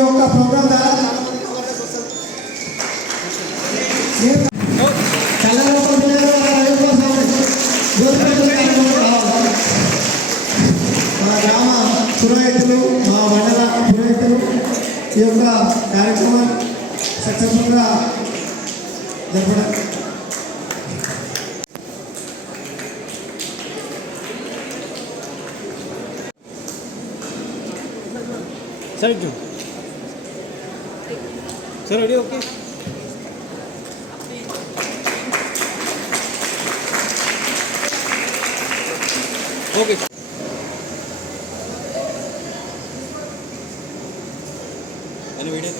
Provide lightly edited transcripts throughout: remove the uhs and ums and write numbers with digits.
యొక్క ప్రోగ్రామ్ ద్వారా మా గ్రామ పురోహితులు మా మండల పురోహితులు ఈ యొక్క కార్యక్రమం సక్సెస్ఫుల్గా జరపడం sir ready okay okay video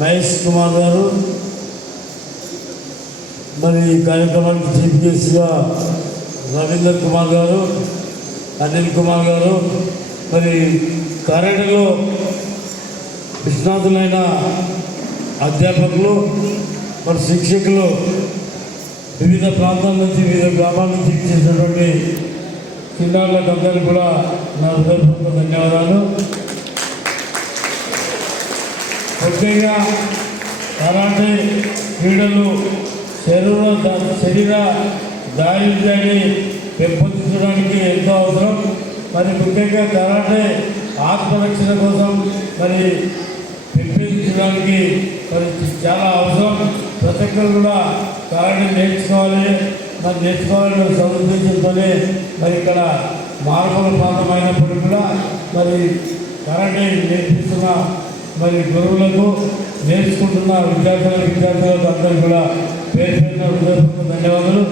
Mahesh కుమార్ గారు, మరి ఈ కార్యక్రమానికి చీఫ్ గెస్ట్గా రవీంద్ర కుమార్ గారు, అనిల్ కుమార్ గారు, మరి కారేటలో విశ్రాంతులైన అధ్యాపకులు, మరి శిక్షకులు, వివిధ ప్రాంతాల నుంచి వివిధ గ్రామాల నుంచి చేసినటువంటి చిన్నారులందరికీ కూడా నా హృదయపూర్వక ధన్యవాదాలు. ముఖ్యంగా కరాటే క్రీడలు శరీర దారిద్ర్యాన్ని పెంపొందించడానికి ఎంతో అవసరం. మరి ముఖ్యంగా కరాటే ఆత్మరక్షణ కోసం మరి పెంపొందించడానికి మరి చాలా అవసరం. ప్రతి ఒక్కరు కూడా కరాటే నేర్చుకోవాలి. మరి నేర్చుకోవాలనే సదుద్దేశంతోనే మరి ఇక్కడ మార్పుల ప్రాంతమైనప్పుడు కూడా మరి కరాటే నేర్పిస్తున్న మరి గురువులకు, నేర్చుకుంటున్న విద్యార్థులకు అందరికీ కూడా పేరు పేరున హృదయపూర్వక ధన్యవాదాలు.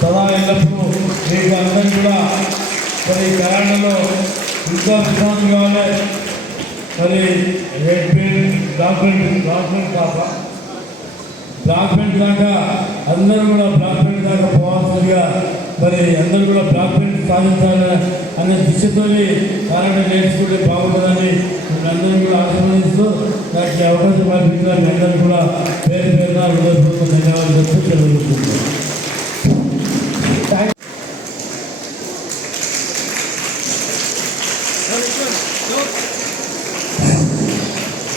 సదా ఎల్లప్పుడూ మీకు అందరికీ కూడా మరి కరాటేలో ఇంకా విశ్రాంతి కావాలి. మరి red belt, black belt black belt దాకా అందరూ కూడా బ్లాక్ బెల్ట్ దాకా పోవాల్సిందిగా మరి మరి అందరూ కూడా బ్లాక్ బెల్ట్ సాధించాలని అనే దిశతో కరాటే నేర్చుకుంటే బాగుంటుందని అందరూ కూడా ఆశీర్వదిస్తూ నాకు ఈ అవకాశం కల్పించిన మీ అందరూ కూడా పేరు పేరున హృదయపూర్వక ధన్యవాదాలు చెప్తూ తెలియజేస్తున్నాను.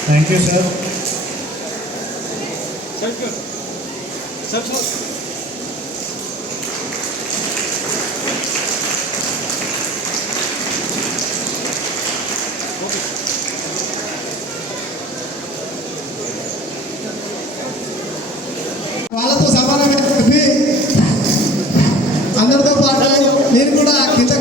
Thank you sir. సార్ వాళ్ళతో సమానంగా చెప్పి అందరితో పాటు నేను కూడా కింద